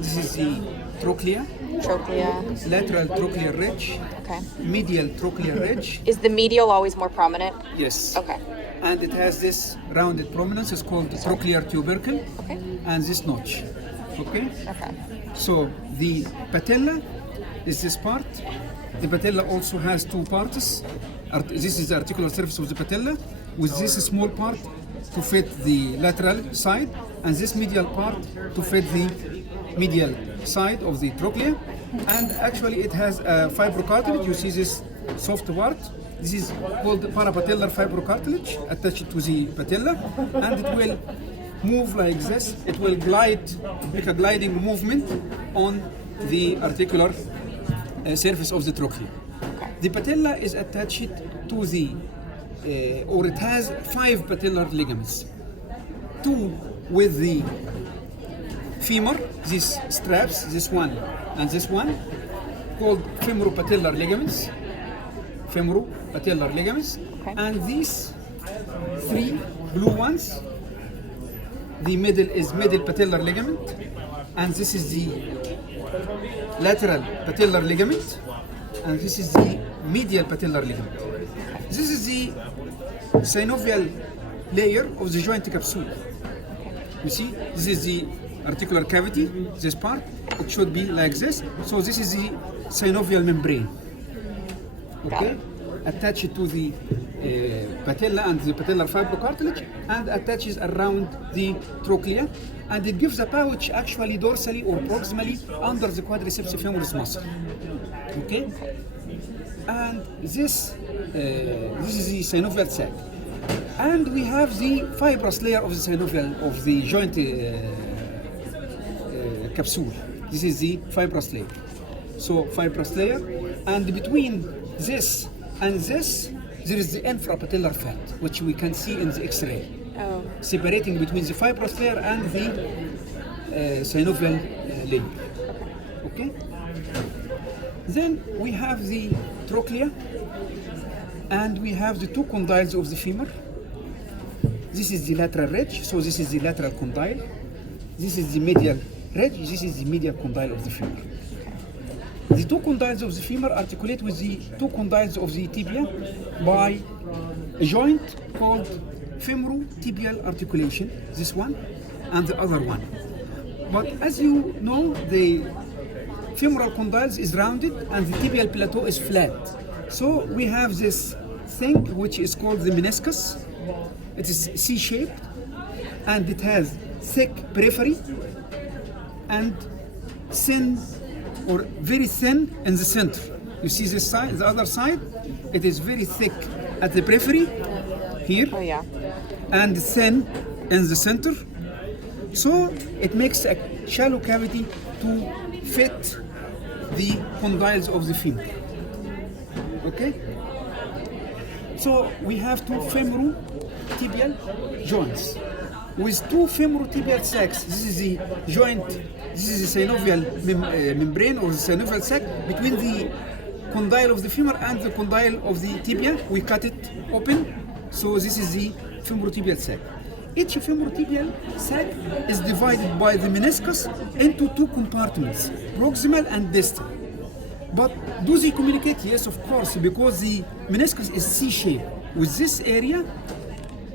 This is the trochlea. Trochlea. Lateral trochlear ridge. Okay. Medial trochlear ridge. Is the medial always more prominent? Yes. Okay. And it has this rounded prominence. It's called the trochlear tubercle. Okay. And this notch. Okay. Okay. So the patella is this part. The patella also has two parts. This is the articular surface of the patella with this small part to fit the lateral side and this medial part to fit the medial side of the trochlea. And actually it has a fibrocartilage. You see this soft part. This is called parapatellar fibrocartilage attached to the patella, and it will move like this. It will glide, make a gliding movement on the articular surface of the trochlea. The patella is attached to the, or it has 5 patellar ligaments. 2 with the femur, these straps, this one and this one, called femoropatellar ligaments. Femoropatellar ligaments. Okay. And these 3 blue ones, the middle is middle patellar ligament, and this is the lateral patellar ligament, and this is the medial patellar ligament. This is the synovial layer of the joint capsule. You see, this is the articular cavity, this part. It should be like this. So this is the synovial membrane. Okay, attached to the patella and the patellar fibrocartilage, and attaches around the trochlea, and it gives a pouch actually dorsally or proximally under the quadriceps femoris muscle. Okay, and this is the synovial sac, and we have the fibrous layer of the synovial of the joint capsule. This is the fibrous layer. So fibrous layer, and between this and this, there is the infrapatellar fat, which we can see in the X-ray, separating between the fibrous layer and the synovial layer. Okay. Then we have the trochlea, and we have the 2 condyles of the femur. This is the lateral ridge, so this is the lateral condyle. This is the medial ridge, this is the medial condyle of the femur. The 2 condyles of the femur articulate with the 2 condyles of the tibia by a joint called femorotibial articulation, this one and the other one. But as you know, the femoral condyles is rounded and the tibial plateau is flat. So we have this thing which is called the meniscus. It is C-shaped and it has thick periphery and thin or very thin in the center. You see this side, the other side, it is very thick at the periphery here. Oh yeah. And thin in the center. So it makes a shallow cavity to fit the condyles of the femur. Okay? So we have 2 femorotibial joints with 2 femorotibial sacs. This is the joint, this is the synovial membrane or the synovial sac between the condyle of the femur and the condyle of the tibia. We cut it open, so this is the femorotibial sac. Each femorotibial sac is divided by the meniscus into 2 compartments, proximal and distal. But do they communicate? Yes, of course, because the meniscus is C-shaped. With this area,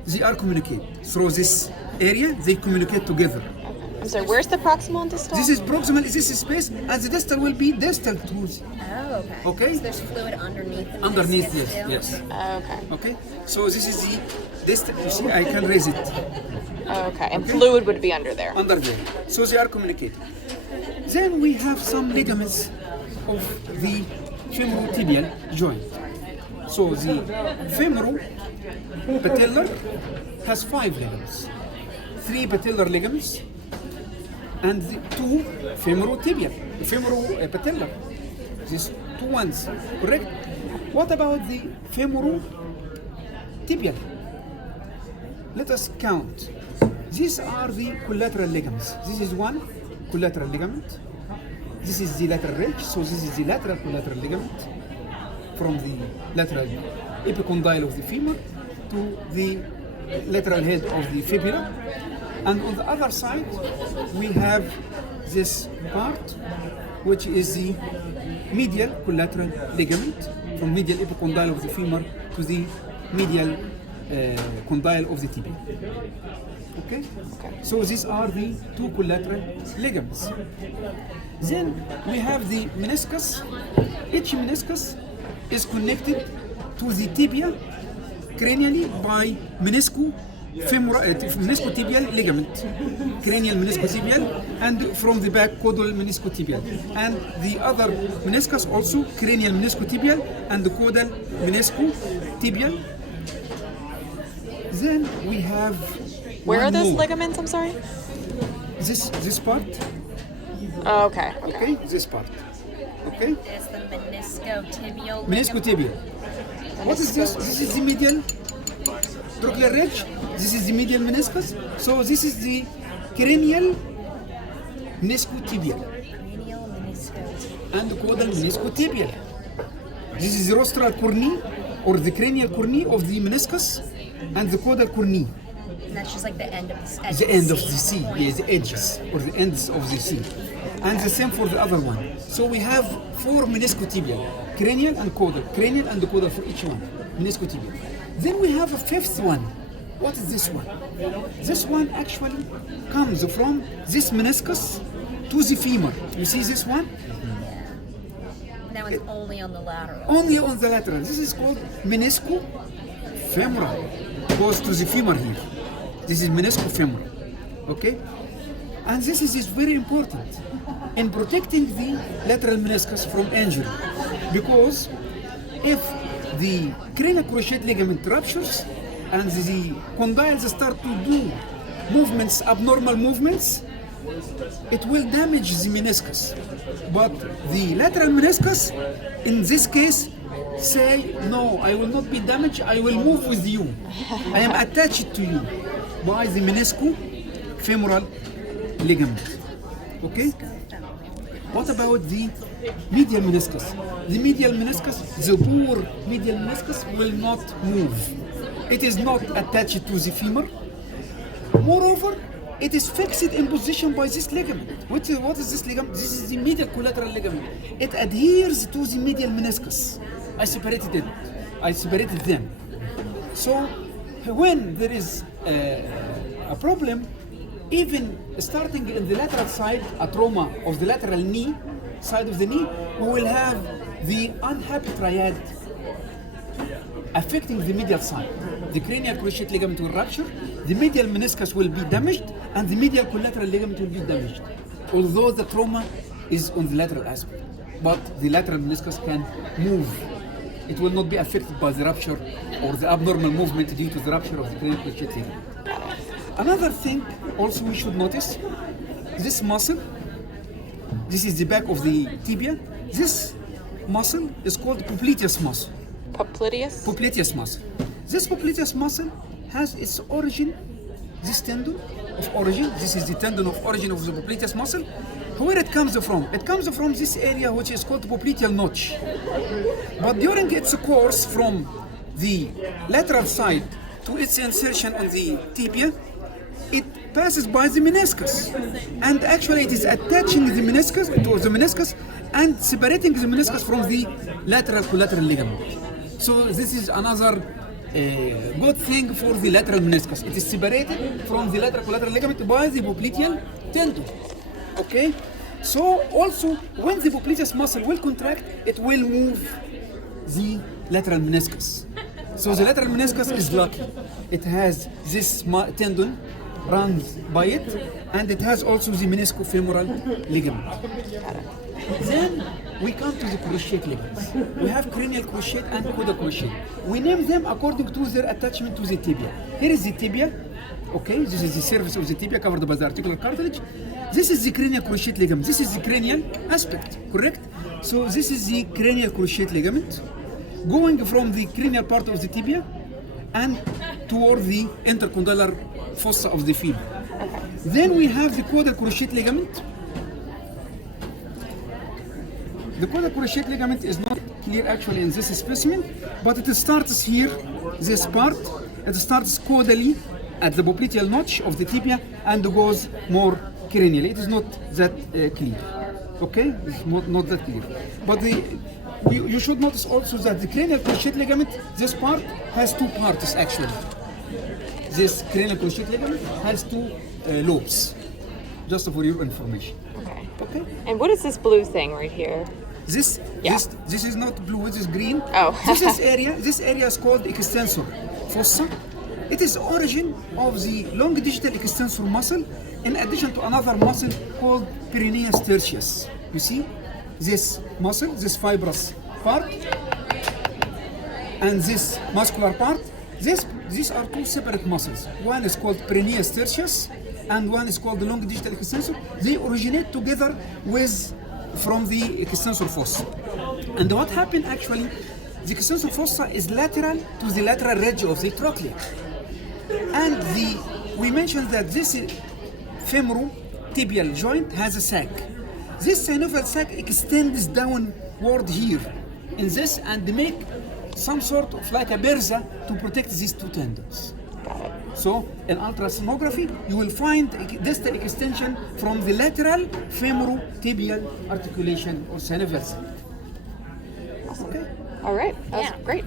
they are communicate. Through this area, they communicate together. I'm sorry, where's the proximal and distal? This is proximal, this is space, and the distal will be distal to. Oh, okay. Okay? So there's fluid underneath the Underneath, meniscus yes, too? yes. Okay. Okay? So this is the distal. You see, I can raise it. Okay. And fluid would be under there. Under there. So they are communicating. Then we have some ligaments of the femorotibial joint. So the femoropatellar has 5 ligaments. 3 patellar ligaments and the 2 femorotibial, femoropatellar. These 2 ones, correct? What about the femorotibial? Let us count. These are the collateral ligaments. This is 1 collateral ligament. This is the lateral ridge, so this is the lateral collateral ligament from the lateral epicondyle of the femur to the lateral head of the fibula. And on the other side, we have this part, which is the medial collateral ligament from medial epicondyle of the femur to the medial condyle of the tibia. Okay? So these are the two collateral ligaments. Then we have the meniscus. Each meniscus is connected to the tibia cranially by meniscotibial ligament, cranial meniscotibial, and from the back caudal meniscotibial, and the other meniscus also cranial meniscotibial and the caudal meniscotibial. Then we have Where are one those more. ligaments? I'm sorry. This part, Oh, okay. okay, this part, okay, It's the meniscotibial. meniscotibial. What is this? This is the medial trochlear ridge. This is the medial meniscus. So this is the cranial meniscotibial Cranial meniscotibial. and caudal meniscotibial. This is the rostral cornea or the cranial cornea of the meniscus and the caudal cornea. And that's just like the end of the edge The end of the C. C, yes, the edges or the ends of the C. And the same for the other one. So we have 4 meniscotibial, cranial and caudal for each one, meniscotibial. Then we have a 5th one. What is this one? This one actually comes from this meniscus to the femur. You see this one? Now it's only on the lateral. Only on the lateral. This is called meniscofemoral. Goes to the femur here. This is meniscofemoral. Okay? And this is very important in protecting the lateral meniscus from injury. Because if the cranial cruciate ligament ruptures and the condyles start to do movements, abnormal movements, it will damage the meniscus. But the lateral meniscus, in this case, say, no, I will not be damaged, I will move with you. I am attached to you by the meniscofemoral ligament. Okay? What about the medial meniscus? The medial meniscus, the poor medial meniscus will not move. It is not attached to the femur. Moreover, it is fixed in position by this ligament. What is this ligament? This is the medial collateral ligament. It adheres to the medial meniscus. I separated them. So when there is a problem, even starting in the lateral side, a trauma of the lateral knee, side of the knee, we will have the unhappy triad affecting the medial side. The cranial cruciate ligament will rupture, the medial meniscus will be damaged, and the medial collateral ligament will be damaged. Although the trauma is on the lateral aspect, but the lateral meniscus can move. It will not be affected by the rupture or the abnormal movement due to the rupture of the cranial cruciate ligament. Another thing also we should notice, this muscle, this is the back of the tibia. This muscle is called popliteus muscle. Popliteus muscle. This popliteus muscle has its origin, this tendon of origin, this is the tendon of origin of the popliteus muscle. Where it comes from? It comes from this area which is called popliteal notch. But during its course from the lateral side to its insertion on the tibia, it passes by the meniscus, and actually it is attaching the meniscus to the meniscus and separating the meniscus from the lateral collateral ligament. So this is another good thing for the lateral meniscus. It is separated from the lateral collateral ligament by the popliteal tendon. Okay? So also when the popliteus muscle will contract, it will move the lateral meniscus. So the lateral meniscus is lucky. It has this tendon runs by it, and it has also the meniscofemoral ligament. Then we come to the cruciate ligaments. We have cranial cruciate and caudal cruciate. We name them according to their attachment to the tibia. Here is the tibia. Okay, this is the surface of the tibia covered by the articular cartilage. This is the cranial cruciate ligament. This is the cranial aspect, correct? So this is the cranial cruciate ligament going from the cranial part of the tibia and toward the intercondylar fossa of the femur. Then we have the caudal cruciate ligament. The caudal cruciate ligament is not clear actually in this specimen, but it starts here, this part. It starts caudally at the popliteal notch of the tibia and goes more cranially. It is not that clear. Okay, it's not that clear. But you should notice also that the cranial cruciate ligament, this part has two parts actually. This cranial cruciate ligament has two lobes. Just for your information. Okay. Okay. And what is this blue thing right here? This Yeah. this is not blue. This is green. Oh. This area is called extensor fossa. It is origin of the long digital extensor muscle, in addition to another muscle called peroneus tertius. You see, this muscle, this fibrous part, and this muscular part. These are two separate muscles. One is called peroneus tertius, and one is called the long digital extensor. They originate together from the extensor fossa. And what happened actually, the extensor fossa is lateral to the lateral ridge of the trochlea. And we mentioned that this femorotibial joint has a sac. This synovial sac extends downward here in this and make some sort of like a berza to protect these two tendons. So in ultrasonography, you will find distal extension from the lateral femorotibial articulation or synovial sac. Okay. All right. That was Yeah. great.